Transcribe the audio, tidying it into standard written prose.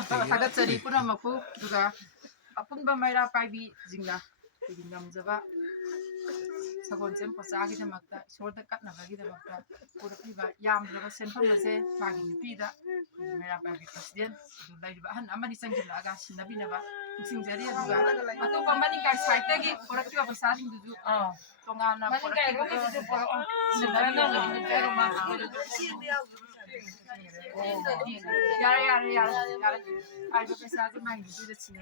사ꯒꯠꯆ리 뿌려먹고 누가 아픈바 마이라 빠이비 징나 되게 남자가 사건잼 포차기다막다 쇼르다 깎나가기다막다 고르피바 얌드라가 센펌버세 마기 누피다 마이라 빠이비 프레시덴 라이바 한 아마디 상질라가 신나비나바 묵싱자리 누가 아또바 마니까 사이트기 고르피바 바사싱두주 동안나 고르피바 야래 알고 페사지 많이 늦었지